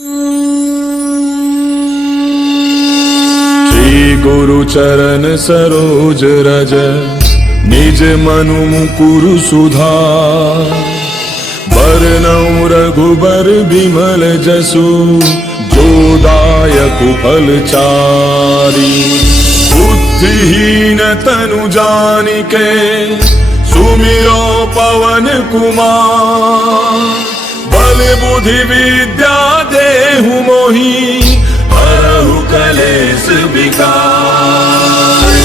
श्री गुरु चरण सरोज रज निज मनु मुकुरु सुधार। बरनउँ रघुबर बिमल जसु जो दायक फलचारी। बुद्धिहीन तनु जानिके सुमिरो पवन कुमार। बल बुद्धि विद्या देहु मोहि हरहु कलेश विकार।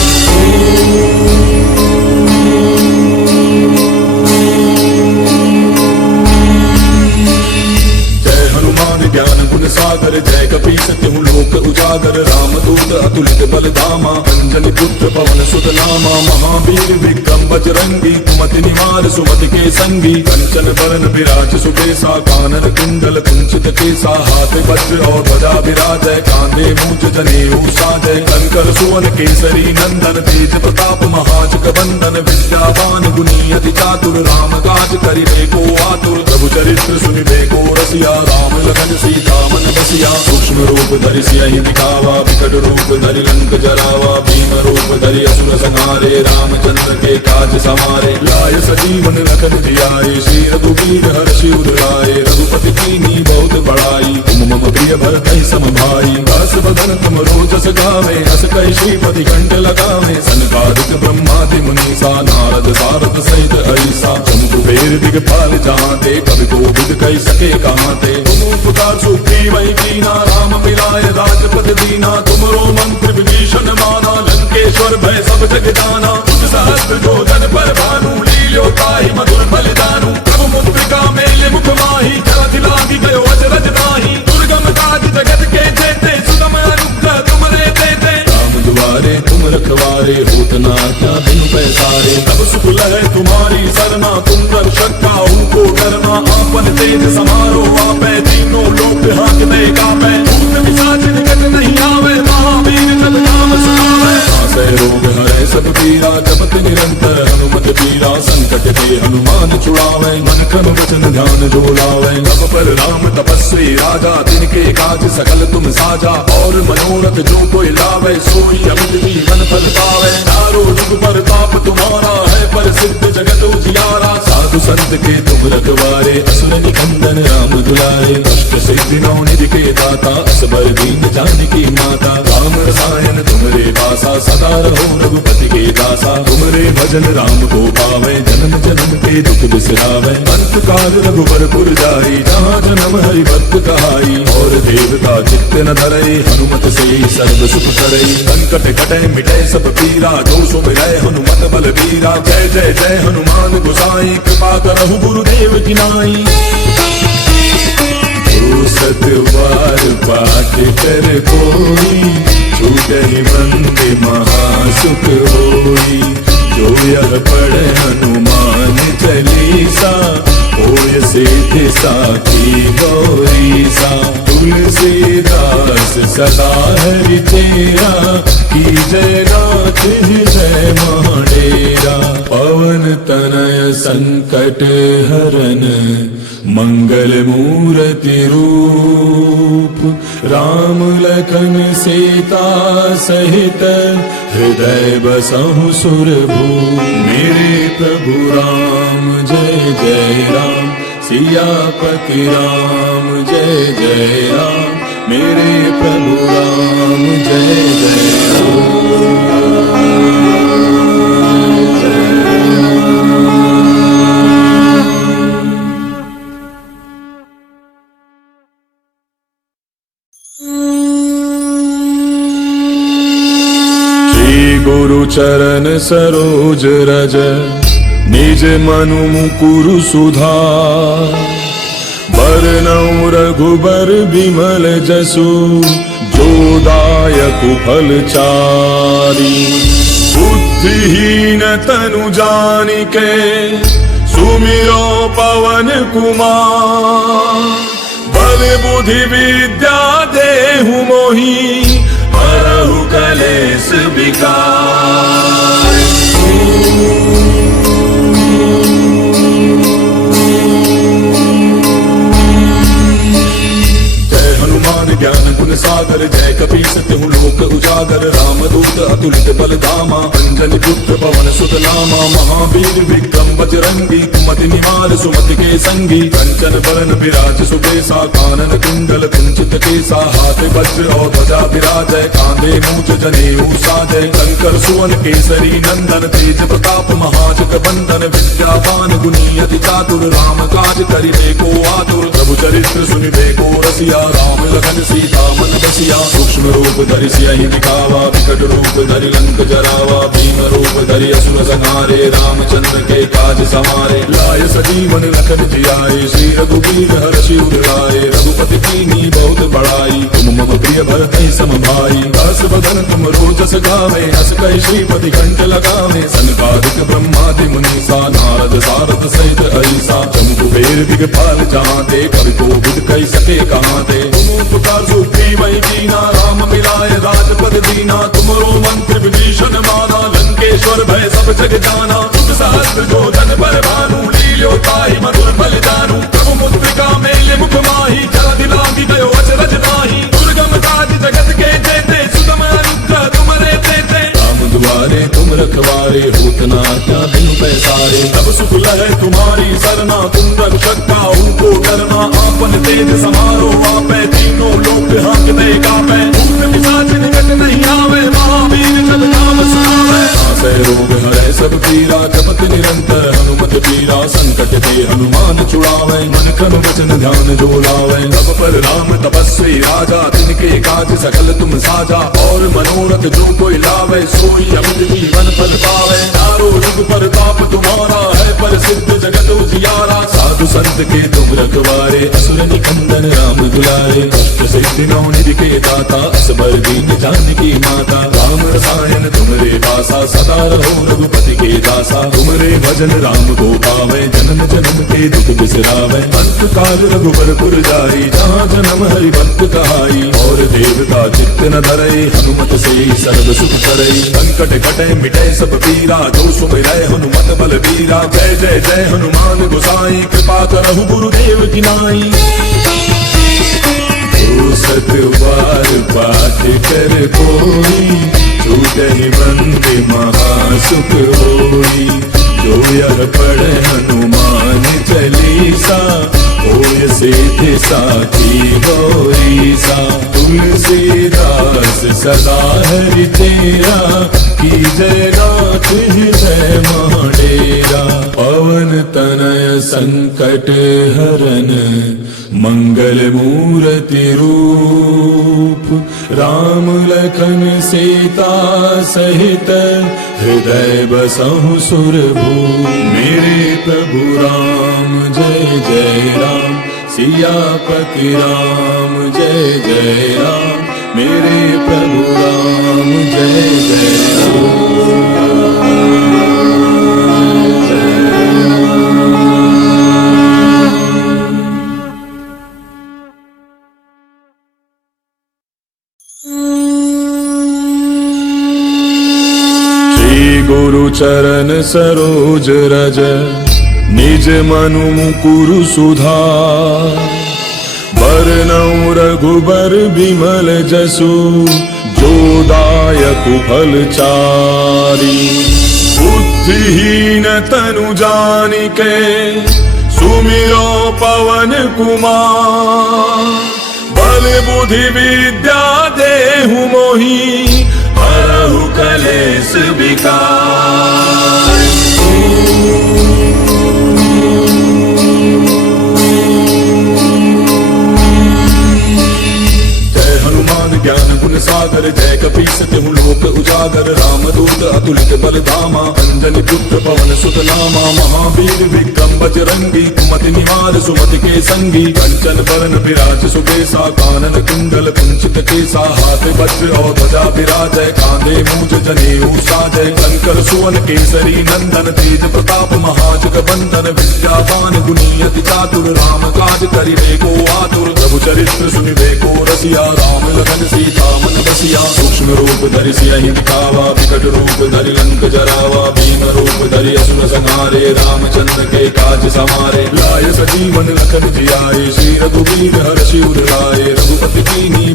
ज्ञान गुण सागर जय कपी सत्यहु लोक उजागर। रामदूत अतुलित बल धामा अंजलि पुत्र पवन सुत नामा। महावीर विक्रम बजरंगी कुमति निवार सुमति के संगी। कंचन बरन विराज सुबेसा कानन कुंडल कुंचित केसा। हाथ वज्र और ध्वजा विराजय कांधे मूंज जनेऊ साजय। शंकर सुवन केसरी नंदन तेज प्रताप महाजग बंदन। विद्यावान गुणी अति चातुर राम काज करिबे को आतुर। प्रभु चरित्र सुनिबे को रसिया राम लखन सीता मन बसिया। सूक्ष्म रूप धरि सियहि दिखावा विकट रूप धरि लंक जरावा। भीम रूप धरि असुर संहारे रामचंद्र के काज समारे। लाय सजीवन लखन जियाए श्री रघुवीर हर्षि उर लाए। रघुपति कीन्ही बहुत बड़ाई तुम मम प्रिय भरतहि सम भाई। बस बदन तुम रोजस गावे अस कहि श्रीपति कंठ लगावे। सनकादिक ब्रह्मादि मुनीसा नारद सारद सहित ऐसा। तुम कुबेर दिगपाल जहांते कवि कोविद कहि सके कहाते। पुकार सुग्रीवहि कीना राम मिलाय राजपद दीना। तुमरो मंत्र विभीषण माना लंकेश्वर भय सब जग जाना। तुझ सहस्त्र जो जन पर भानु लील्यो ताहि मधुर फल दानु। प्रभु मुद्रिका मेले मुख माहि जलधि लागी गयो अजरज नाही। दुर्गम काज जगत के जेते सुगम अनुग्रह तुमरे देते। राम दुआरे तुम रखवारे होत न आज्ञा बिनु पैसारे। तब सुख लहै तुम्हारी सरना तुम रक्षक काहू को डरना। आपन तेज समारो आपै तीनों लोक हाथ दे कापै। भूत पिशाच निकट नहीं आवे महावीर जब नाम सुनावे। नासै रोग हरै सब पीरा जपत निरंतर हनुमत पीरा। संकट के हनुमान छुड़ावे मन क्रम वचन ध्यान जो लावे। तब पर राम तपस्वी राजा तिनके काज सकल तुम साजा। और मनोरथ जो कोई लावे सोई अमित जीवन फल पावे। चारों जुग पर ताप तुम्हारा है प्रसिद्ध जगत उजियारा। साधु संत के तुम रखवारे असुर निकंदन राम दुलारे। अष्ट सिद्धि नौ निधि के दाता असबर दीन जानकी माता। राम रसायन तुमरे पासा सदा रहो रघुपति के दासा। तुमरे भजन राम को पावे जन्म जन्म के दुख बिसरावे। अंत काल रघुबर पुर जाई जहाँ जन्म हरि भक्त कहाई। और देवता चित्त न धरई हनुमत से सर्व सुख करई। संकट कटै मिटै सब पीरा जो सुमिरै हनुमत बल बीरा। जय जय जय हनुमान गोसाई कृपा करहु गुरुदेव की नाई। सतवार पाठ कर कोई छूटहि मंद महासुख होई। जो यह पढ़े हनुमान चालीसा होय सिद्धि साखी गौरीसा। तुलसीदास सदा हरि तेरा की जय नाथ जय महाडेरा। पवन तनय संकट हरन मंगल मूर्ति रूप। राम लखन सीता सहित हृदय बसहु सुरभूप। मेरे प्रभु राम जय जय राम सियापति राम जय जय राम। मेरे प्रभु राम जय जय राम। गुरु चरण सरोज रज निज मनु मुकुरु सुधार। बरनउँ रघुबर बिमल जसु जो दायक फलचारी। बुद्धिहीन तनु जानिके सुमिरो पवन कुमार। बल बुद्धि विद्या देहु मोहि हरहु कलेश विकार। जय ज्ञान गुण सागर जय कपीस तिहु लोक उजागर रामदूत अतुलित बल धामा अंजनी पुत्र पवन सुत नामा महावीर विक्रम बजरंगी कुमति निवार सुमति के संगी कंचन बरन विराज सुबेसा कानन कुंडल कुंचित केसा हाथ वज्र और ध्वजा विराजय कांधे मूंज जनेऊ साजय शंकर सुवन केसरी नंदन तेज प्रताप महाजग बंदन विद्यावान गुणी अति चातुर राम काज करिबे को आतुर प्रभु चरित्र सुनिबे को रसिया राम लखन सीता मन बसिया सूक्ष्म रूप धरि सियहि दिखावा विकट रूप धरि लंक जरावा भीम रूप धरि असुर संहारे रामचंद्र के काज समारे लाय सजीवन लखन जियाए श्री रघुवीर हर्षि उर लाए रघुपति कीन्ही बहुत बड़ाई तुम मम प्रिय भरत सम भाई हस बदन तुम रोजस गावे हस कहि श्रीपति कंठ लगावे सनकादिक ब्रह्मादि मुनीसा नारद सारद सहित ऐसा जम कुबेर दिगपाल जहांते कवि कोविद कहि सके कहांते तुम उपकार सुग्रीव कीना राम मिलाए राजपद दीना तुमरो मंत्र विभीषण माना लंकेश्वर भय सब जग जाना तुम सहस्त्र जो जन पर भानु लील्यो ताहि मधुर फल जानू प्रभु मुद्रिका मेले मुख माही जरा दिलांगी गयो अचरज नाही दुर्गम काज जगत के जेते सुगम अनुग्रह तुमरे तेते राम दुआरे तुम रखवारे होत न आज्ञा बिनु पैसारे तब सुख लहै तुम्हारी सरना तुम रक्षक उनको डरना आपन तेज समारो आपै तीनों लोक हांकते कापै भूत पिशाच निकट नहीं आवे महावीर जब नाम सुनावे नासै रोग हरै सब पीरा जपत निरंतर हनुमत पीरा संकट ते हनुमान छुड़ावे मन क्रम वचन ध्यान जो लावे तब पर राम तपस्वी राजा तिनके काज सकल तुम साजा और मनोरथ जो कोई लावे सोई अमित जीवन फल पावे चारों युग प्रताप तुम्हारा है प्रसिद्ध जगत उजियारा साधु संत के तुम रखवारे असुर निकंदन राम दुलारे कष्ट सिद्धि नौ निधि के दाता असबर दीन जानकी माता राम रसायन तुमरे पासा सदा रहो रघुपति के दासा तुमरे भजन राम को पावे जन्म जन्म के दुख बिसरावे अंत काल रघुबर पुर जाई जहाँ जन्म हरि भक्त कहाई और देवता चित्त न धरई हनुमत से सर्व सुख करई संकट कटे मिटे सब पीरा जो सुमिरै हनुमत बल बीरा जय जय जय हनुमान गोसाई कृपा करहु गुरुदेव की नाई सत बार पाठ कर कोई छूटहि बंद महासुख होई जो यह पढ़े हनुमान चालीसा होय सिद्धि साखी गौरीसा तुलसीदास सदा हरि तेरा की जय नाथ हृदय महाडेरा पवन तनय संकट हरन मंगल मूर्ति रूप राम लखन सीता सहित हृदय बसहु सुरभूप मेरे प्रभु राम जय जय राम सियापति राम जय जय राम मेरे प्रभु राम जय जय राम गुरु चरण सरोज रज निज मनु मुकुरु सुधार बरनउँ रघुबर बिमल जसु जो दायक फल चारि बुद्धिहीन तनु जानिके सुमिरो पवन कुमार बल बुद्धि विद्या देहु मोहि हरहु कलेश विकार जय हनुमान ज्ञान गुण सागर जय कपीस तिहु लोक उजागर रामदूत अतुलित बल धामा अंजनी पुत्र पवन सुत नामा महावीर विक्रम बजरंगी कुमति निवार सुमति के संगी कंचन बरन विराज सुबेसा कानन कुंडल कुंचित केसा हाथ वज्र और ध्वजा विराजय कांधे मूंज जनेऊ साजय शंकर सुवन केसरी नंदन तेज प्रताप महाजग बंदन विद्यावान गुणी अति चातुर राम काज करिबे को आतुर प्रभु चरित्र सुनिबे को रसिया राम लखन सीता मन बसिया सूक्ष्म रूप धरि सियहि दिखावा विकट रूप धरि लंक जरावा भीम रूप धरि असुर संहारे रामचंद्र के काज समारे लाय सजीवन लखन जियाए श्री रघुवीर हर्षि उर लाए रघुपति कीन्ही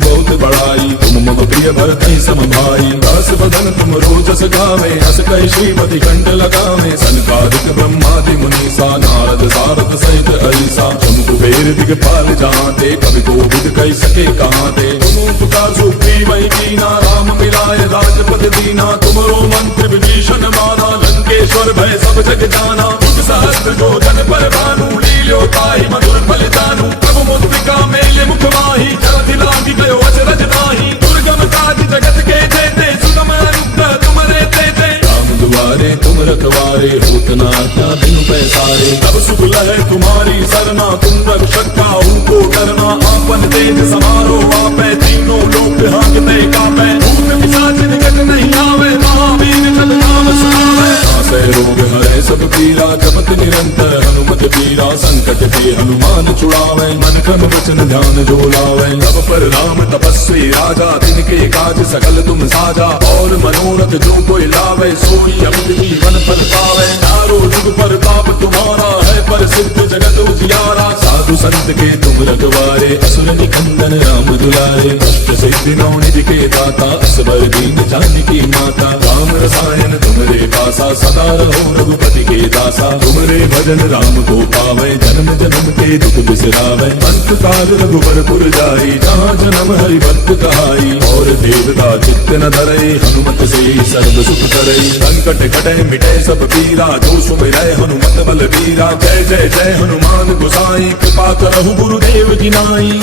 प्रिय भरत सम भाई। दास बदन तुम रोजस गावे, अस कहि श्रीपति कंठ लगावे। सनकादिक ब्रह्मादि मुनीसा, नारद सारद सहित अहिसा। तुम कुबेर दिगपाल जहाँते, कवि कोविद कहि सके कहाँ ते। तुम उपकार सुग्रीव ही कीना, राम मिलाए राजपद दीना। तुमरो मंत्र विभीषण माना, लंकेश्वर भय सब जग जाना। मुझ सहस्त्र जो जन पर भानु, लील्यो ताहि मधुर फल जानू। प्रभु मुद्रिका मेले मुख माही, जलधि लांघि गयो अचरज ताहि। दुर्गम काज जगत के जेते, सुगम अनुग्रह तुमरे तेते। राम दुआरे तुम रखवारे, होत न आज्ञा बिनु पैसारे। तब सुख लहै तुम्हारी सरना, तुम रक्षक काहू को डरना। आपन तेज समारो आपै, तीनों लोक हांकते कापै। भूत पिशाच निकट नहीं आवे, महावीर जब नाम सुनावे। नासै रोग हरै सब पीरा, जपत निरंतर हनुमत पीरा। संकट ते हनुमान छुड़ावे, मन क्रम वचन ध्यान जो लावे। तब पर राम तपस्वी राजा, तिनके काज सकल तुम साजा। और मनोरथ जो कोई लावे, सोई अमित जीवन फल पावे। चारों जुग पर ताप तुम्हारा है, पर सिद्ध जगत उजियारा। साधु संत के तुम रखवारे, असुर निकंदन राम दुलारे। अष्ट सिद्धि नौ निधि के दाता, असबर दीन जानकी माता। राम रसायन तुमरे पासा, सदा रहो रघुपति के दासा। तुमरे भजन राम को पावे, जन्म जन्म के दुख बिसरावे। अंत काल रघुबर पुर जाई, जहाँ जन्म हरि भक्त कहाई। और देवता चित्त न धरे, हनुमत से सर्व सुख करे। संकट कटे मिटे सब पीरा, जो सुमिरै हनुमत बल बीरा। जय जय जय हनुमान गोसाई, कृपा करहु गुरुदेव की नाई।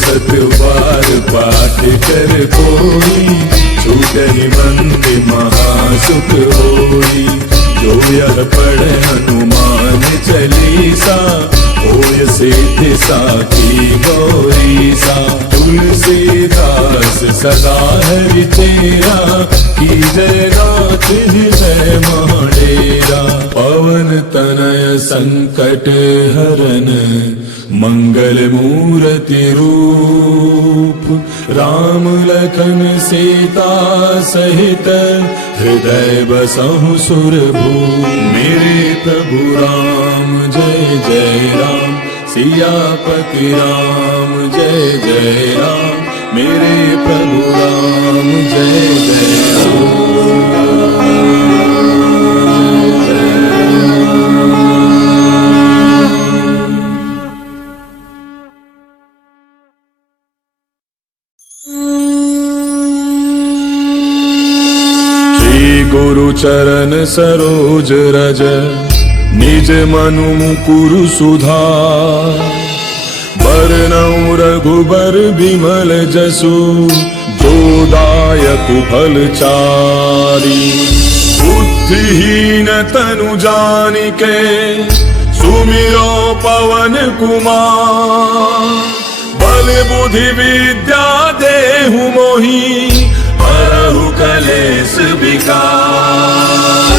सत बार पाठ कर कोई, छूटहि मंद महासुख होई। जो यह पढ़े हनुमान चालीसा, होय सिद्धि साखी गौरीसा। तुलसीदास सदा हरि चेरा, कीजय नाथ हृदय महडेरा। पवन तनय संकट हरन, मंगल मूर्ति रूप। राम लखन सीता सहित, हृदय बसहु सुरभूप। मेरे प्रभु राम जय जय राम, सियापति राम जय जय राम। मेरे प्रभु राम जय जय राम। गुरु चरण सरोज रज, निज मनु मुकुरु सुधार। बरनउँ रघुबर बिमल जसु, जो दायक फल चारि। बुद्धिहीन तनु जानिके, सुमिरो पवन कुमार। बल बुद्धि विद्या देहु मोहि, हरहु कलेश विकार।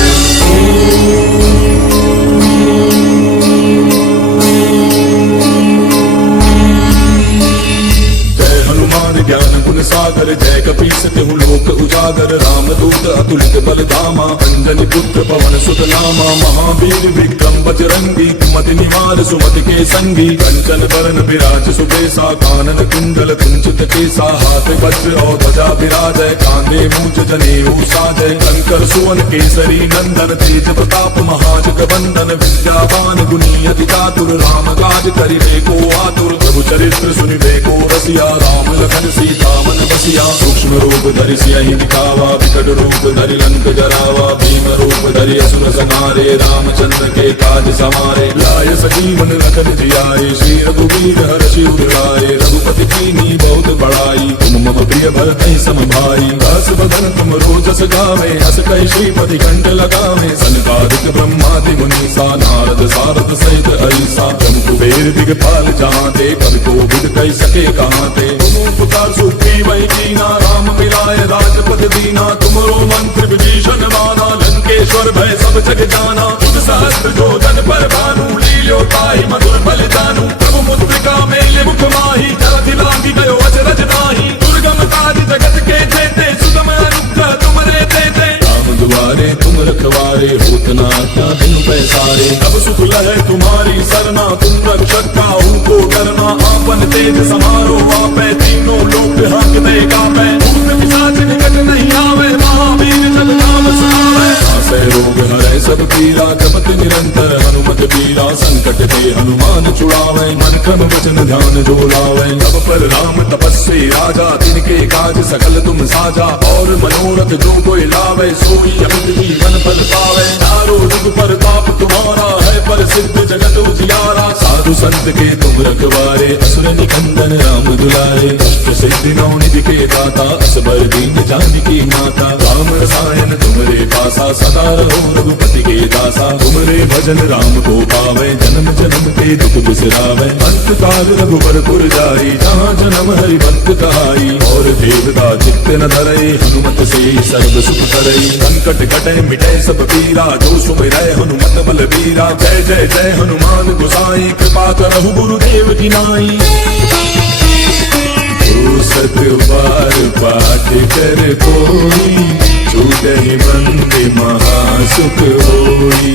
जय हनुमान ज्ञान गुण सागर, जय कपीस तिहु लोक उजागर। राम दूत अतुलित बल धामा, अंजनी पुत्र पवन सुत नामा। महावीर विक्रम बजरंगी, कुमति निवार सुमति के संगी। कंचन बरन विराज सुबेसा, कानन कुंडल कुंचित केसा। हाथ वज्र और ध्वजा विराजय, कांधे मूंज जनेऊ साजय। शंकर सुवन केसरी नंदन, तेज प्रताप महाजग बंदन। विद्यावान गुणी अति चातुर, राम काज करिबे को आतुर। प्रभु चरित्र सुनिबे को रसिया, राम लखन सीता मन बसिया। सूक्ष्म रूप धरि सियहि दिखावा, विकट रूप धरि लंक जरावा। भीम रूप धरि असुर संहारे, रामचंद्र के काज सवारे। लाय सजीवन लखन जियाए, श्री रघुवीर हर्षि उर लाए। रघुपति कीन्ही बहुत बड़ाई, तुम मम प्रिय भरत सम भाई। दास बदन तुम रोजस गावे, अस कहि श्रीपति कंठ लगावे। सनकादिक ब्रह्मादि मुनीसा, नारद सारद सहित अहिसा। तुम कुबेर दिगपाल जहाँते, कवि कोविद कहि सके कहाँ ते। तुम उपकार सुग्रीव ही कीना, राम मिलाए राजपद दीना। तुमरो मंत्र विभीषण माना, लंकेश्वर भय सब जग जाना। मुझ सहस्त्र जो जन पर भानु, लील्यो ताहि मधुर फल जानू। प्रभु मुद्रिका मेले मुख माही, जलधि लांघि गयो अचरज ताहि। दुर्गम काज जगत के जेते, सुगम अनुग्रह तुमरे तेते। राम दुआरे तुम रखवारे, होत न आज्ञा बिनु पैसारे। तब सुख लहै तुम्हारी सरना, तुम रक्षक काहू को डरना। आपन तेज समारो आपै, तीनों लोक हांकते कांपे, भूत पिशाच निकट नहीं आवे, महावीर जब नाम सुनावे। नासै रोग हरै सब पीरा, जपत निरंतर हनुमत बीरा, संकट ते हनुमान छुड़ावे, मन क्रम वचन ध्यान जो लावे। तब पर राम तपस्वी राजा, तिनके काज सकल तुम साजा, और मनोरथ जो कोई लावे, सोई अमित जीवन फल पावे। चारों जुग प्रताप तुम्हारा है, प्रसिद्ध जगत उजियारा, साधु संत के तुम रखवारे, असुर निकंदन राम दुलारे। अष्ट सिद्धि नौ निधि के दाता, असबर दीन जानकी माता, राम रसायन तुमरे पासा, सदा रहो रघुपति के दासा। तुमरे भजन राम को पावे, जन्म जन्म के दुख बिसरावे। अंत काल रघुबर जाई, जहाँ जन्म हरि भक्त कहाई, और देवता चित्त न धरई, हनुमत से सर्व सुख करई। संकट कटे मिटे सब पीरा, जो सुमिरै हनुमत बल बीरा। जय जय जय हनुमान गोसाई, कृपा करहु गुरुदेव की नाई। जो सत बार पाठ कर कोई, छूटहि बंदे महासुख होई।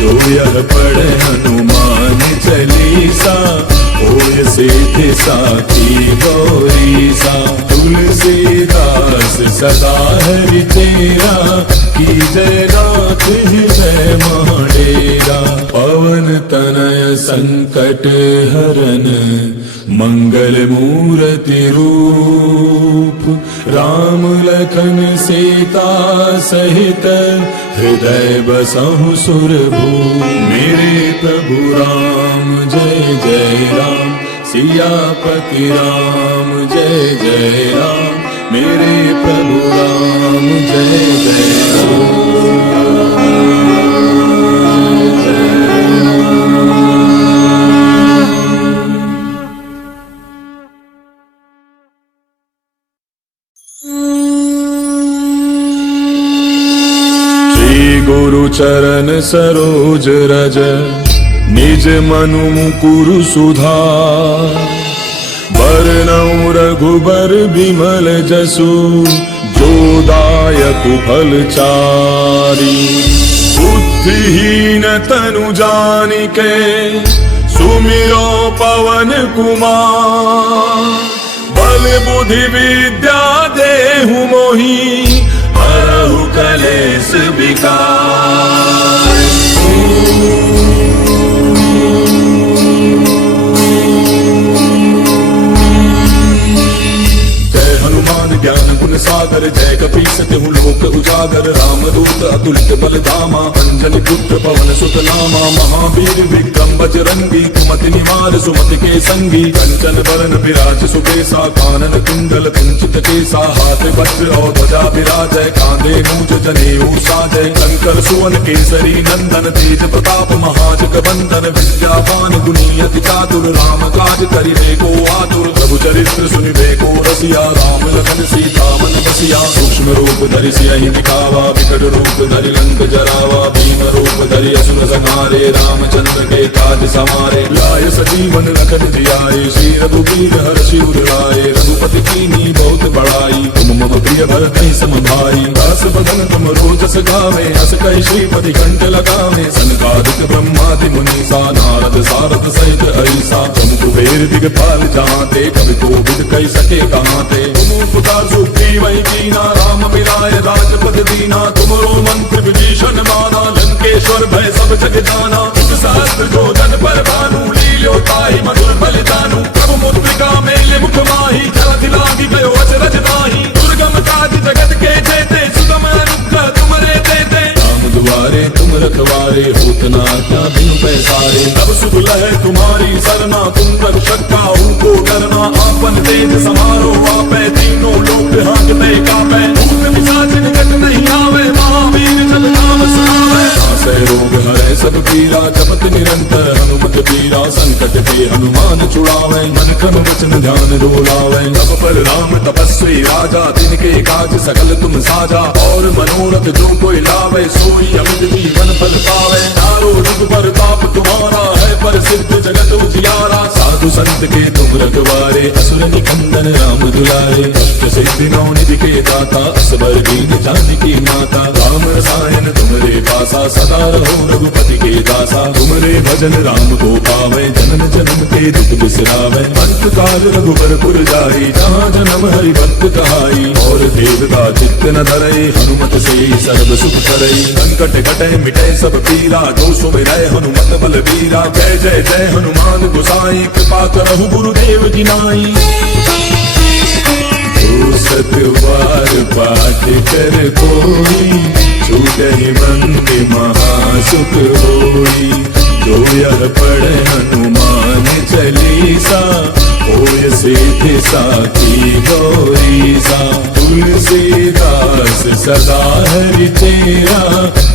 जो यह पढ़े हनुमान चालीसा, होय सिद्धि साखी गौरीसा। तुलसीदास सदा हरि तेरा, की जय नाथ हृदय महडेरा। पवन तनय संकट हरन, मंगल मूर्ति रूप। राम लखन सीता सहित, हृदय बसहु सुरभूप। मेरे प्रभु राम जय जय राम, सियापति राम जय जय राम। मेरे प्रभु राम जय जय राम। गुरु चरण सरोज रज, निज मनु मुकुरु सुधार। बरनउँ रघुबर बिमल जसु, जो दायक फल चारि। बुद्धिहीन तनु जानिके, सुमिरो पवन कुमार। बल बुद्धि विद्या देहु मोहि, हरहु कलेश विकार। जय हनुमान ज्ञान गुण सागर, जय कपीस तिहु लोक उजागर। रामदूत अतुलित बल धामा, अंजनी पुत्र पवन सुत नामा। महावीर विक्रम बजरंगी, कुमति निवार सुमति के संगी। कंचन बरन विराज सुबेसा, कानन कुंडल कुंचित केसा। हाथ वज्र और ध्वजा विराजय, कांधे मूज जनेऊ साजय। शंकर सुवन केसरी नंदन, तेज प्रताप महाजग बंदन। विद्यावान गुणी अति चातुर, राम काज करिबे को आतुर। प्रभु चरित्र सुनिबे को रसिया, राम लखन सीता मन बसिया। सूक्ष्म रूप धरि सियहि दिखावा, विकट रूप धरि लंक जरावा। भीम रूप धरि असुर संहारे, रामचंद्र के काज समारे। लाय सजीवन लखन जियाए, श्री रघुबीर हर्षि उर लाए। रघुपति कीन्ही बहुत बड़ाई, तुम मम प्रिय भरतहि सम भाई। दास बदन तुम रोजस गावे, हस कहि श्रीपति कंठ लगावे। सनकादिक ब्रह्मादि मुनीसा, नारद सारद सहित ऐसा। तुम कुबेर दिगपाल जाते, कवि कोविद कहि सके कहाते। तुम उपकार सुग्रीवहि कीना, राम मिलाय राजपद दीना। तुमरो मंत्र विभीषण माना, लंकेश्वर भय सब जग जाना। इस सहस्त्र जो जन पर भानु, लील्यो ताहि मधुर बल जानू। प्रभु मुद्रिका मेले मुख माही, जलधि लागी गयो अचरज नाही। दुर्गम काज जगत के जेते, सुगम अनुग्रह तुमरे तेते। राम दुआरे तुम रखवारे, होत न आज्ञा बिनु पैसारे। तब शुभ लहै तुम्हारी सरना, तुम रक्षक काहू को डरना। आपन तेज समारो आपै, तीनों लोक हांकते कांपै। भूत पिशाच निकट नहीं आवे, महावीर जब नाम सुनावे। नासै रोग हरै सब पीरा, जपत निरंतर हनुमत बीरा। संकट ते हनुमान छुड़ावे, मन क्रम वचन ध्यान जो लावे। तब पर राम तपस्वी राजा, तिनके काज सकल तुम साजा। और मनोरथ जो कोई लावे, सोई अमित जीवन फल पावे। चारों जुग प्रताप तुम्हारा है, प्रसिद्ध जगत उजियारा। साधु संत के तुम रखवारे, असुर निकंदन राम दुलारे। अष्ट सिद्धि नौ निधि के दाता, असबर दीन जानकी माता। राम रसायन तुमरे पासा, सदा रहो रघुपति के दासा। तुमरे भजन राम को पावे, जन्म जन्म के दुख बिसरा। गावे। अंत काल रघुबरपुर जाई, जहाँ जन्म हरि भक्त कहाई। और देवता चित्त न धरई, हनुमत से सर्व सुख करई। संकट कटे मिटे सब पीरा, जो सुमिरै हनुमत बलबीरा। जय जय जय हनुमान गोसाई, कृपा करहु गुरुदेव की नाई। जो सतवार पाठ कर कोई, छूटहि बंदी महासुख होई। जो यह पढ़े हनुमान चालीसा, होय सिद्धि साखी गौरीसा। तुलसीदास सदा हरि तेरा,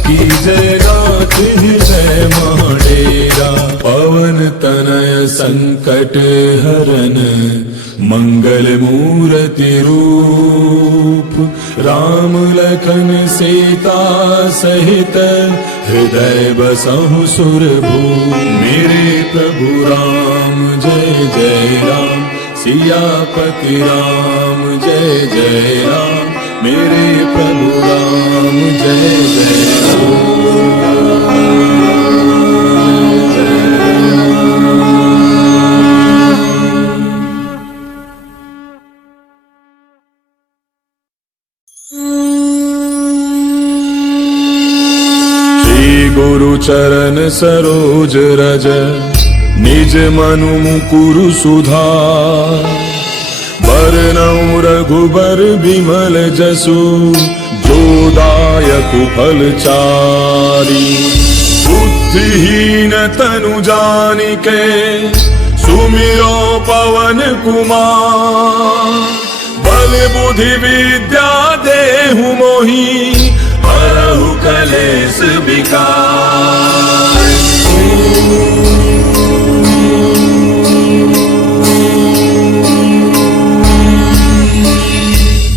की जय नाथ हृदय महडेरा। पवन तनय संकट हरन, मंगल मूर्ति रूप। राम लखन सीता सहित, हृदय बसहु सुरभूप। मेरे प्रभु राम जय जय राम, सियापति राम जय जय राम। मेरे प्रभु राम जय जय राम। गुरु चरण सरोज रज, निज मनु मुकुरु सुधार। बरनउँ रघुबर बिमल जसु, जो दायक फल चारि। बुद्धिहीन तनु जानिके, सुमिरो पवन कुमार। बल बुद्धि विद्या देहु मोहि, हरहु कलेश विकार।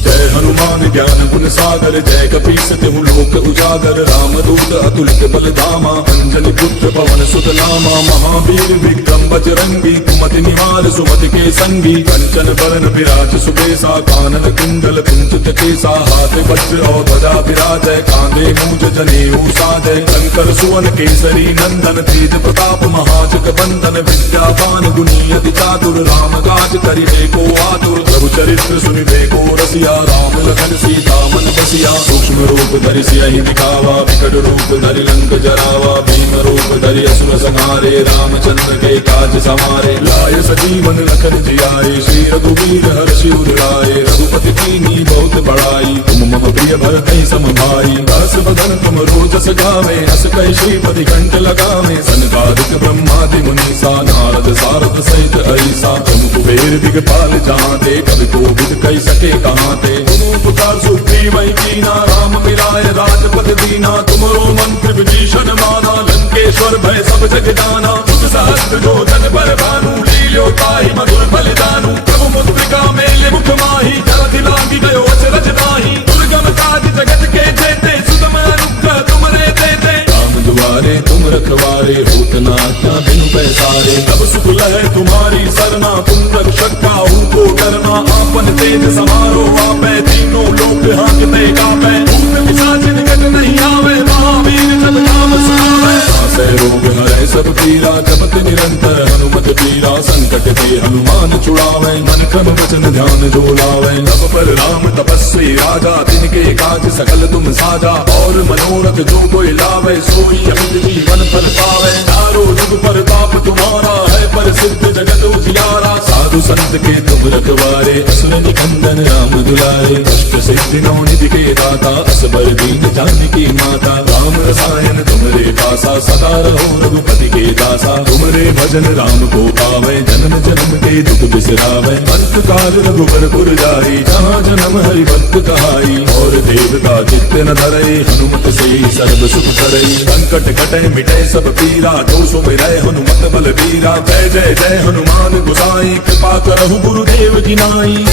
जय हनुमान ज्ञान गुण सागर, जय कपीस तिहु लोक उजागर। रामदूत अतुलित बल धामा, अंजनी पुत्र पवन सुत नामा। महावीर विक्रम बजरंगी, कुमति निवार सुमति के संगी। कंचन बरन विराज सुबेसा, कानन कुंडल कुंचित केसा। हाथ वज्र और ध्वजा विराजय, कांधे मूज जनेऊ साजय। शंकर सुवन केसरी नंदन, तेज प्रताप महाजग बंदन। विद्यावान गुणी अति चातुर, राम काज करिबे को आतुर। प्रभु चरित्र सुनिबे को रसिया, राम लखन सीता मन बसिया। सूक्ष्म रूप धरि सियहि दिखावा, विकट रूप धरि लंक जरावा। भीम रूप धरि असुर संहारे, रामचंद्र के काज समारे। लाय सजीवन लखन जियाए, श्री रघुवीर हर्षि उर लाए। रघुपति कीन्ही बहुत बड़ाई, तुम मम प्रिय भरतहि सम भाई। दस बदन तुम रोजस गावे, हस कहि श्रीपति कंठ लगावे। सनकादिक ब्रह्मादि मुनीसा, नारद सारद सहित ऐसा। तुम कुबेर दिगपाल जाते, कवि कोविद कहि सके कहाते। तुम उपकार सुग्रीवहि कीना, राम मिलाए राजपद दीना। तुमरो मंत्र विभीषण माना, लंकेश्वर भय सब जग जाना। तुम सहस्त्र जो जन पर भानु, लील्यो ताहि मधुर फल जानू। प्रभु मुद्रिका मेले मुख माहि, जलधि लांघि गयो अचरज ताहि। दुर्गम काज जगत के जेते, सुगम अनुग्रह तुमरे देते। राम दुआरे तुम रखवारे, होत न आज्ञा बिनु पैसारे। तब सुख लहै तुम्हारी सरना, तुम रक्षक काहू को डरना। आपन तेज समारो आपै, तीनों लोक हांकते कापै। भूत पिशाच निकट नहीं आवे, महावीर जब नाम सुनावे। नासै रोग हरै सब पीरा, जपत निरंतर हनुमत पीरा। संकट ते हनुमान छुड़ावे, मन क्रम वचन ध्यान जो लावे। तब पर राम तपस्वी राजा, तिनके काज सकल तुम साजा। और मनोरथ जो कोई लावे, सोई अमित जीवन फल पावे। चारों जुग परताप तुम्हारा है, प्रसिद्ध जगत उजियारा। साधु संत के तुम रखवारे, असुर निकंदन राम दुलारे। अष्ट सिद्धि नौ निधि के दाता, असबर दीन जानकी माता। राम रसायन तुमरे पासा, सदा रहो रघुपति के दासा। तुमरे भजन राम को पावे, जन्म जन्म के दुख बिसरावे। अंत काल रघुबरपुर जाई, जहाँ जन्म हरि भक्त कहाई। और देवता चित्त न धरई, हनुमत से सर्व सुख करई। संकट कटे मिटे सब पीरा, जो सुमिरै हनुमत बलबीरा। जय जय जय हनुमान गोसाई, कृपा करहु गुरुदेव की नाई।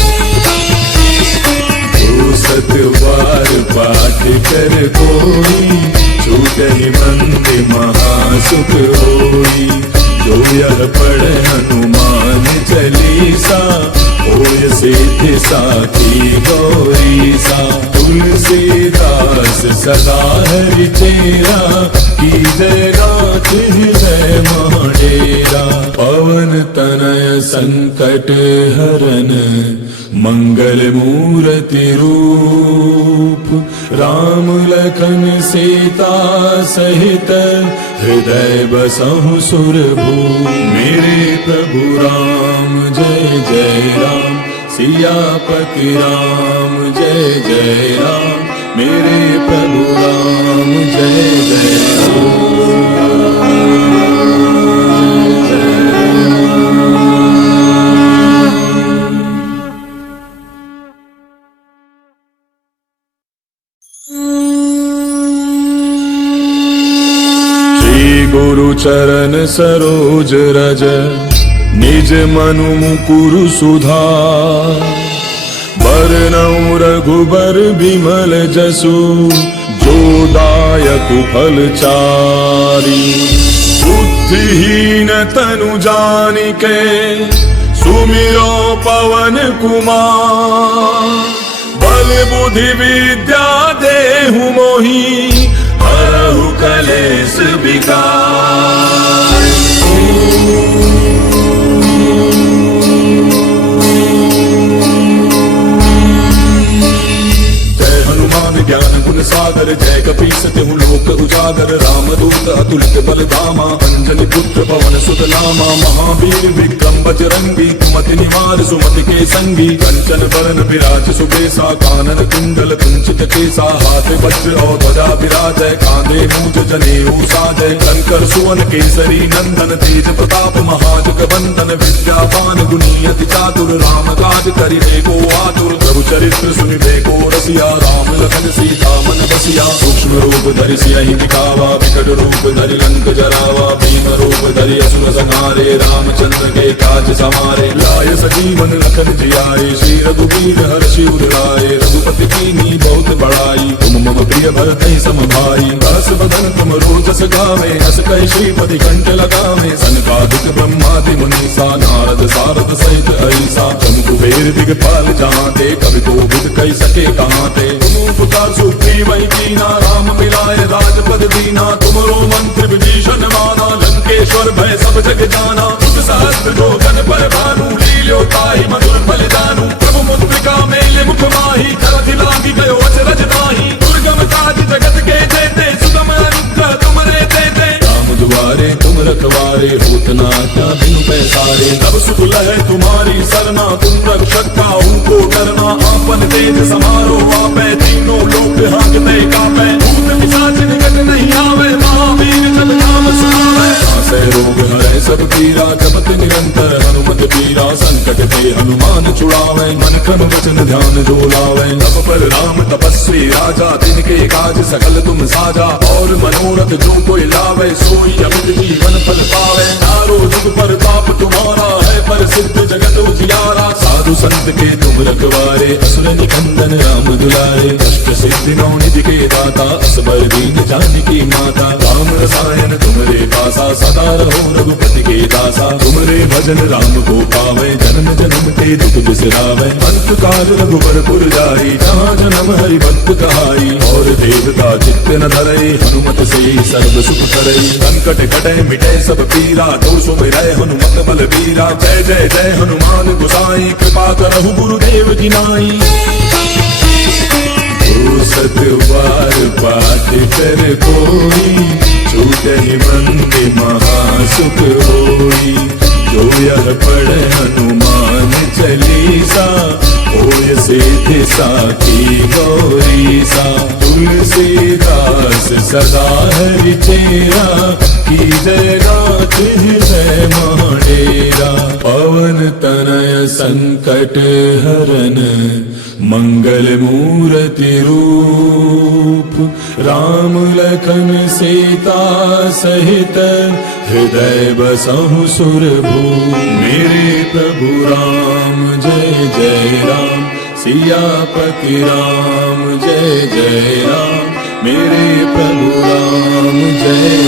जो सतवार पाठ कर कोई, छूटहि बंदी महासुख होई। जो यह पढ़े हनुमान चालीसा, होय सिद्ध साखी गौरी सा। तुलसीदास सदा हरि तेरा, की जय नाथ हृदय महाडेरा। पवन तनय संकट हरन, मंगल मूर्ति रूप। राम लखन सीता सहित, हृदय बसहु सुरभूप। मेरे प्रभु राम जय जय राम, सियापति राम जय जय राम। मेरे प्रभु राम जय जय राम। गुरु चरण सरोज रज, निज मनु मुकुरु सुधार। बरनउँ रघुबर बिमल जसु, जो दायक फल चारि। बुद्धिहीन तनु जानिके, सुमिरो पवन कुमार। बल बुद्धि विद्या देहु मोहि, हरहु कलेश विकार। जय हनुमान ज्ञान गुण सागर, जय कपीस तिहु लोक उजागर। रामदूत अतुलित बल धामा, अंजनी पुत्र पवन सुत नामा। महावीर विक्रम बजरंगी, कुमति निवार सुमति के संगी। कंचन बरन विराज सुबेसा, कानन कुंडल कुंचित केसा। हाथ वज्र और ध्वजा विराजय, कांधे मूज जनेऊ साजय। शंकर सुवन केसरी नंदन, तेज प्रताप महाजग वंदन। विद्यावान गुणी अति चातुर, राम काज करिबे को आतुर। प्रभु चरित्र सुनिबे को रसिया, राम लखन सीता मन बसिया। सूक्ष्म रूप धरि सियहि दिखावा, विकट रूप धरि लंक जरावा। भीम रूप धरि असुर संहारे, रामचंद्र के काज समारे। लाय सजीवन लखन जियाए, श्री रघुवीर हर्षि उर लाए। रघुपति कीन्ही बहुत बड़ाई, तुम मम प्रिय भरतहि सम भाई। बस बदन तुम रोजस गावे, हस कहि श्रीपति कंठ लगावे। सनकादिक ब्रह्मादि मुनीसा, नारद सारद सहित अहिसा। तुम कुबेर दिगपाल जहांते, कवि कोविद कहि सके कहांते। तुम उपकार सुग्रीवहि कीना, राम मिलाए राजपद दीना। तुमरो मंत्र विभीषण माना, लंकेश्वर भय सब जग जाना। तुम सहस्त्र जो जन पर भानु, लील्यो ताहि मधुर फल जानू। प्रभु मुद्रिका मेले मुख माहि, जलधि लांघि गयो अचरज ताहि। दुर्गम काज जगत के जेते, सुगम अनुग्रह तुमरे तेते। राम दुआरे तुम रखवारे, होत न आज्ञा बिनु पैसारे। तब सुख लहै तुम्हारी सरना, तुम रक्षक काहू को डरना। आपन तेज समारो आपै, तीनों लोक हांकते कापै। भूत पिशाच निकट नहीं आवे, महावीर जब नाम सुनावे। नासै रोग हरै सब पीरा, जपत निरंतर हनुमत पीरा। संकट ते हनुमान छुड़ावे, मन क्रम वचन ध्यान जो लावे। तब पर राम तपस्वी राजा, तिनके काज सकल तुम साजा। और मनोरथ जो कोई लावे, सोई अमित जीवन फल पावे। चारों जुग परताप तुम्हारा है, प्रसिद्ध जगत उजियारा। साधु संत के तुम रखवारे, असुर निकंदन राम दुलारे। अष्ट सिद्धि नौ निधि के दाता, असबर दीन जानकी माता। राम रसायन तुमरे पासा, सदा रहो रघुपति के दासा। तुमरे भजन राम को पावे, जन्म जन्म के दुख बिसरावे। अंत काल रघुबर पुर जाई, जहाँ जन्म हरि भक्त कहाई। और देवता चित्त न धरई, हनुमत से सर्व सुख करई। संकट कटे मिटे सब पीरा, जो सुमिरै हनुमत बल बीरा। जय जय जय हनुमान गोसाई, कृपा करहु गुरुदेव की नाई। सतवार पाठ कर कोई, छूटहि मंद महासुख होई। जो यह पढ़े हनुमान चालीसा, होय सिद्धि साखी गौरी सा। तुलसीदास सदा हरि तेरा, की जय नाथ हृदय महाडेरा। पवन तनय संकट हरन, मंगल मूर्ति रूप। राम लखन सीता सहित, हृदय बसहु सुरभूप। मेरे प्रभु राम जय जय राम, सियापति राम जय जय राम। मेरे प्रभु राम जय